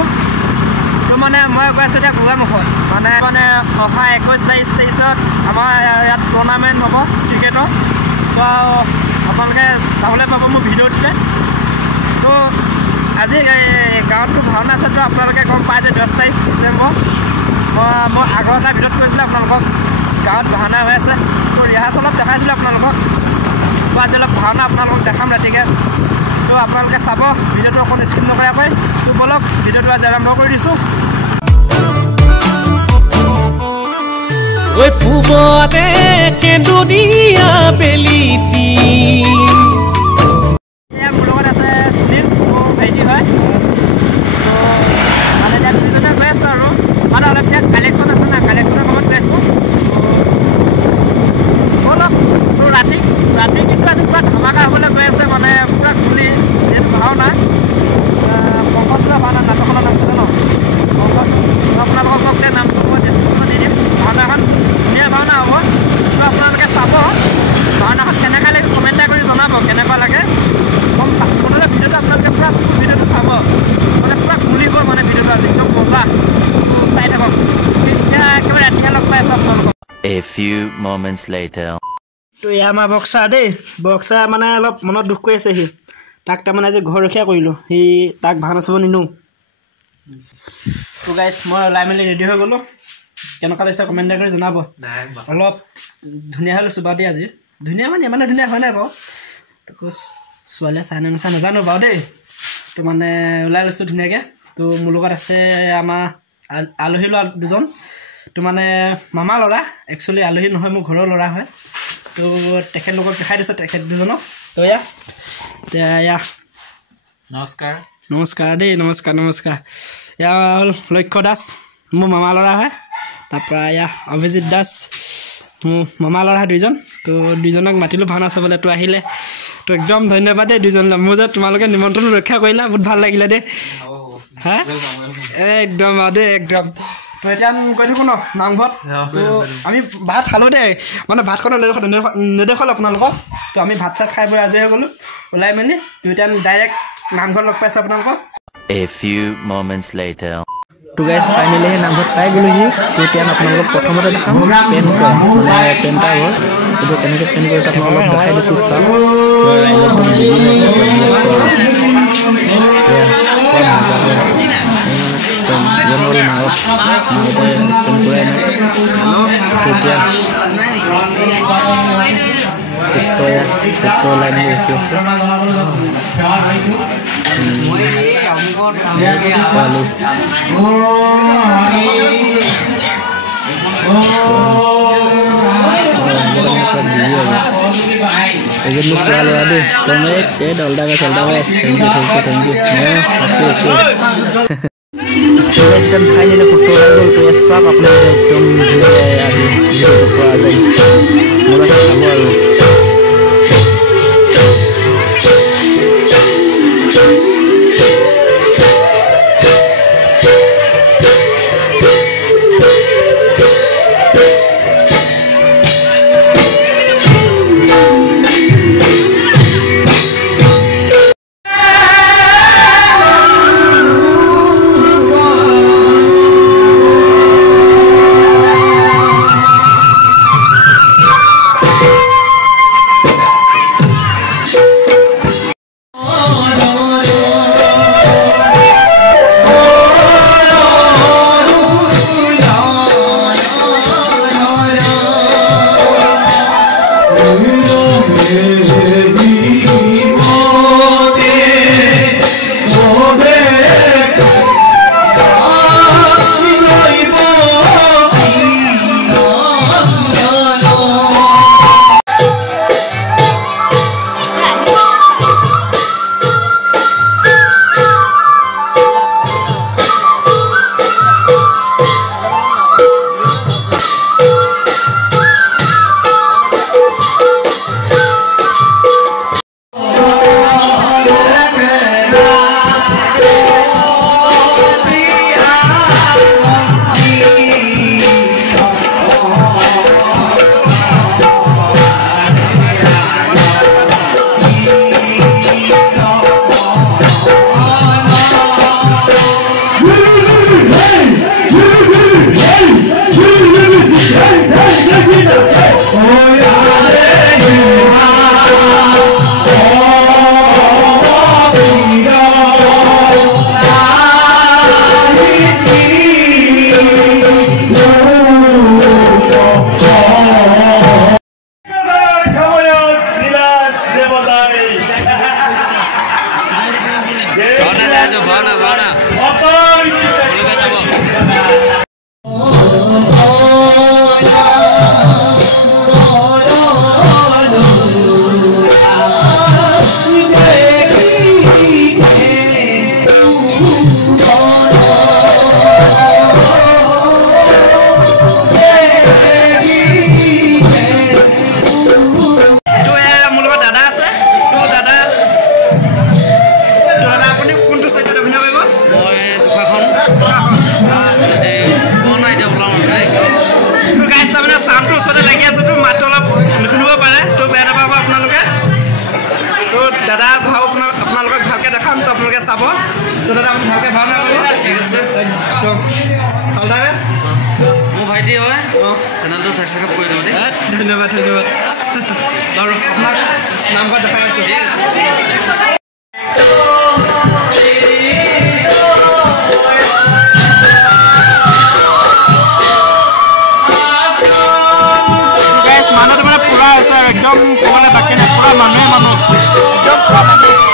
কৰিছোঁ তো মানে মই কৈ আছোঁ এতিয়া গোগামুখত মানে অহা 21-22-23 আমাৰ ইয়াত টুৰ্ণামেণ্ট হ'ব ক্ৰিকেটৰ তো আপোনালোকে চাবলৈ পাব মোৰ ভিডিঅ'টোতে তো আজি গাঁৱততো ভাওনা আছে তো আপোনালোকে গম পায় যে 10 তাৰিখ ডিচেম্বৰ মই আগৰ এটা ভিডিঅ'ত কৈছিলোঁ আপোনালোকক গাঁৱত ভাওনা হৈ আছে তো ৰিহাৰ্চেলত দেখাইছিলোঁ আপোনালোকক তো আজি অলপ ভাওনা আপোনালোকক দেখাম ৰাতিকৈ তো আপোনালোকে চাব ভিডিঅ'টো অকণ স্কিপ নকৰাকৈ তো বলক ভিডিঅ'টো আজি আৰম্ভ কৰি দিছোঁ ঐ পূবতে কেন্দুনীয়া বেলিটি এয়া মোৰ লগত আছে সুনীল মোৰ ভাইটি হয় তো মানে এতিয়া দুইজনে গৈ আছোঁ আৰু মানে অলপ এতিয়া কালেকশ্যন আছে না কালেকশ্যনৰ সময়ত গৈ আছোঁ বলক তো ৰাতি কিন্তু আজি পূৰা ধামাকা হ'বলৈ গৈ আছে মানে পূৰা খুলি যিহেতু ভাওনা পংকজৰ ভাওনা নাটকখনৰ নাম আছিলে ন পংকজ আপোনালোকক লগতে নামটো মই ডিছক্ৰিপশ্যনত দি দিম ভাওনাখন ধুনীয়া ভাওনা হ'ব তো আপোনালোকে চাব ভাওনাখন কেনেকুৱা লাগে কমেণ্ট কৰি জনাব কেনেকুৱা লাগে মুঠতে ভিডিঅ'টো আপোনালোকে পূৰা ভিডিঅ'টো চাব মানে পূৰা খুলিব মানে ভিডিঅ'টো আজি একদম মজা চাই থাকক এতিয়া একেবাৰে ৰাতিহে লগ পাই আছোঁ আপোনালোকক A few moments later. তো এয়া আমাৰ বক্সাৰ দেই বক্সাৰ মানে অলপ মনত দুখ কৰি আছে সি তাক তাৰমানে আজি ঘৰ ৰখীয়া কৰিলোঁ সি তাক ভাওনা চাব নিনো তো গাইছ মই ওলাই মেলি ৰেডি হৈ গ'লোঁ কেনেকুৱা লাগিছে কমেণ্ট কৰি জনাব অলপ ধুনীয়া হৈ লৈছোঁ বাৰু দেই আজি ধুনীয়া মানে ইমানে ধুনীয়া হয় নাই বাৰু তো ছোৱালীয়ে চাই নাচাই নাজানো বাৰু দেই তো মানে ওলাই লৈছোঁ ধুনীয়াকৈ তো মোৰ লগত আছে আমাৰ আলহী ল'ৰা দুজন তো মানে মামা ল'ৰা একচুৱেলি আলহী নহয় মোৰ ঘৰৰ ল'ৰা হয় তো তেখেতলোকক দেখাই দিছোঁ তেখেত দুজনক তো এয়া নমস্কাৰ দেই নমস্কাৰ এয়া হ'ল লক্ষ্য দাস মোৰ মামা ল'ৰা হয় তাৰপৰা এয়া অভিজিত দাস মোৰ মামা ল'ৰা দুইজন তো দুইজনক মাতিলোঁ ভাওনা চাবলৈ তো আহিলে তো একদম ধন্যবাদ দেই দুইজনলৈ মোৰ যে তোমালোকে নিমন্ত্ৰণ ৰক্ষা কৰিলা বহুত ভাল লাগিলে দেই হা একদম আৰু দেই একদম তো এতিয়া আমি কৈ থাকোঁ ন নামঘৰত তো আমি ভাত খালোঁ দেই মানে ভাতখন নেদেখল আপোনালোকক তো আমি ভাত চাত খাই বৈ আজৰি হৈ গ'লোঁ ওলাই মেলি তো এতিয়া ডাইৰেক্ট নামঘৰত লগ পাইছোঁ আপোনালোকক A few moments later. তো গাইছ ফাইনেলি সেই নামঘৰত পাই গ'লোহি তো এতিয়া আপোনালোকক প্ৰথমতে দেখাম পেন কৰা মানে পেণ্টা ঘৰ এইটো কেনেকৈ পেন কৰি আপোনালোকক দেখাই দিছোঁ চাওক ৰাইজক বুজি পাইছে ফাইনেলি ফটো ওলাই গ'ল তো চাওক আপোনালোকে একদম ধুনীয়াকৈ আজি ভিডিঅ'টো কৰা যায় মোবাইলত চাব আৰু চাব তো দাদা আপুনি ভালকৈ ভাওনা কৰিব ঠিক আছে একদম অল দ্য বেষ্ট মোৰ ভাইটি হয় চেনেলটো ছাবস্ক্ৰাইব কৰি দিওঁ দেই ধন্যবাদ ধন্যবাদ বাৰু আপোনাক নামঘৰ দেখাই আছোঁ ঠিক আছে মানুহটো মানে পুৰা আছে একদম ক'বলৈ বাকী নাই পুৰা মানুহে মানুহ একদম পুৰা মানুহ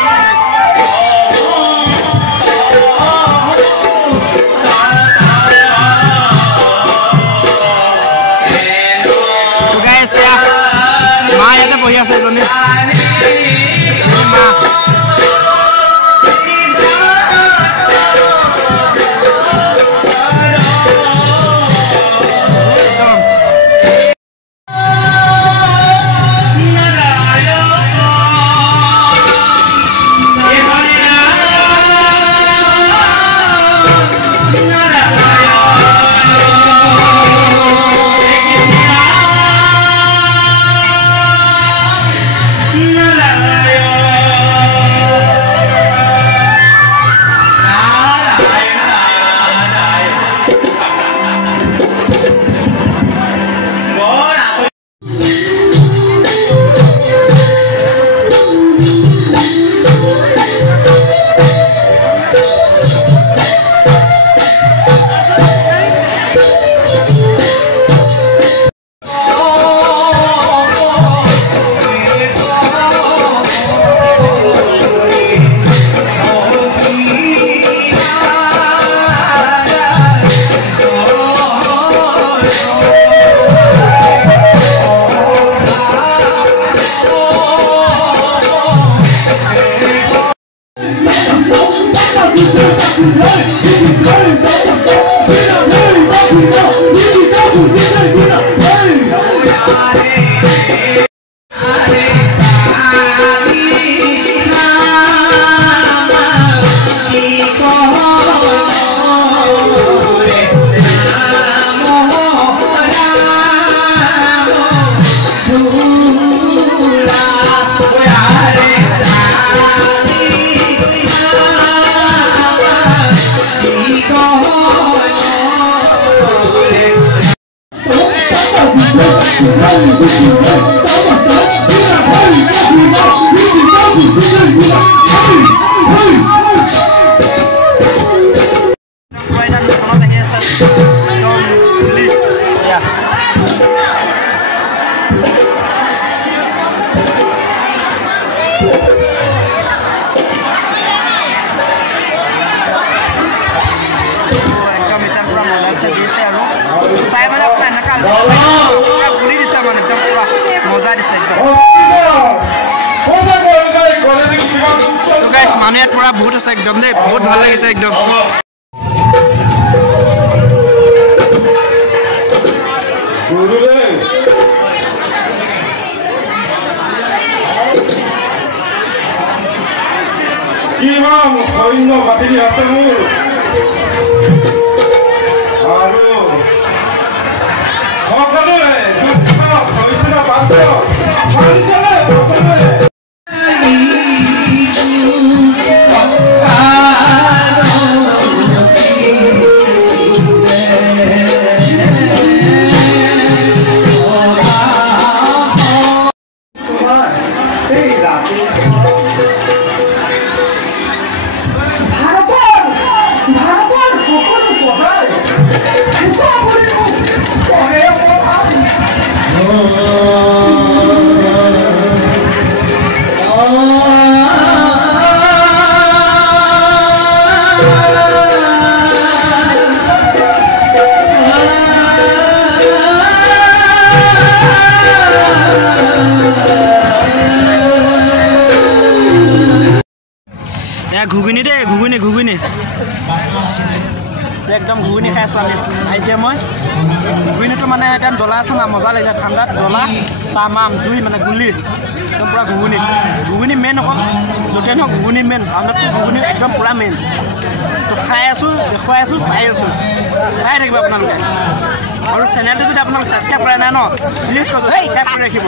মা ইয়াতে বহি আছে এজনী মা মানুহ ইয়াত পৰা বহুত আছে একদম দেই বহুত ভাল লাগিছে একদম কিমান সৈন্য বাহিনী আছে মোৰ আৰু সকলোৱে হৈছিল বাধ্য পাৰিছেনে সকলোৱে ঘুগুনি দে ঘুগুনি ঘুগুনি একদম ঘুগুনি খাই আছোঁ আমি ভাইটিয়ে মই ঘুগুনিটো মানে একদম জ্বলা আছে না মজা লাগিছে ঠাণ্ডাত জ্বলা তামাম জুই মানে গুলি একদম পূৰা ঘুগুনি ঘুগুনি মেইন অকল য'তে নহওক ঘুগুনি মেইন ঠাণ্ডাতটো ঘুগুনি একদম পূৰা মেইন তো খাই আছোঁ দেখুৱাই আছোঁ চাই আছোঁ চাই থাকিব আপোনালোকে আৰু চেনেলটো যদি আপোনালোকে ছাবস্ক্ৰাইব কৰা নাই ন প্লিজ কৈছোঁ ছাবস্ক্ৰাইব কৰি ৰাখিব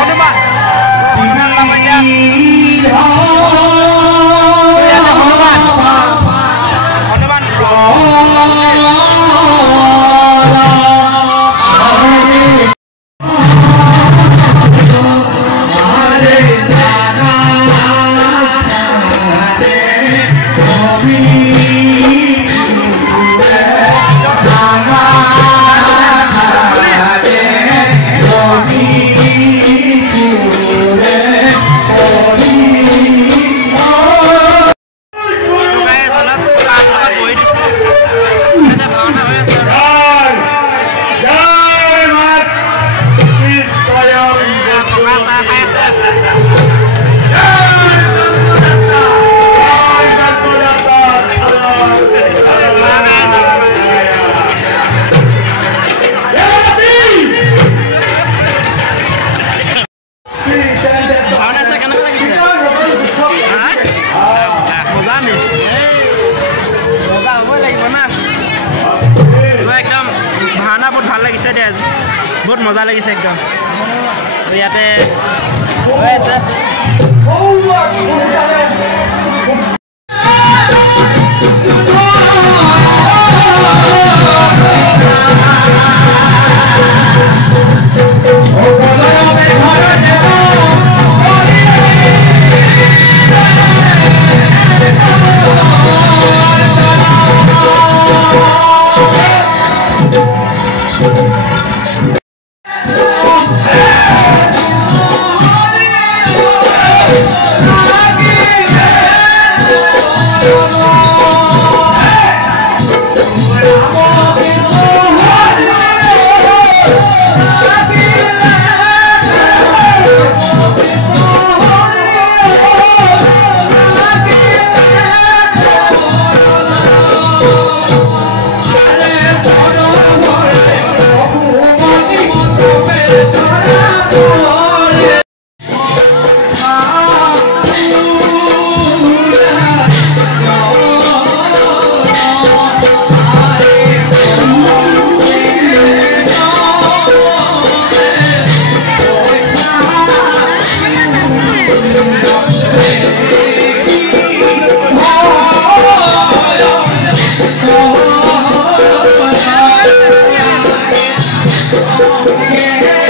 হনুমান বহুত ভাল লাগিছে দে আজি বহুত মজা লাগিছে একদম ইয়াতে হৈ আছে Yeah.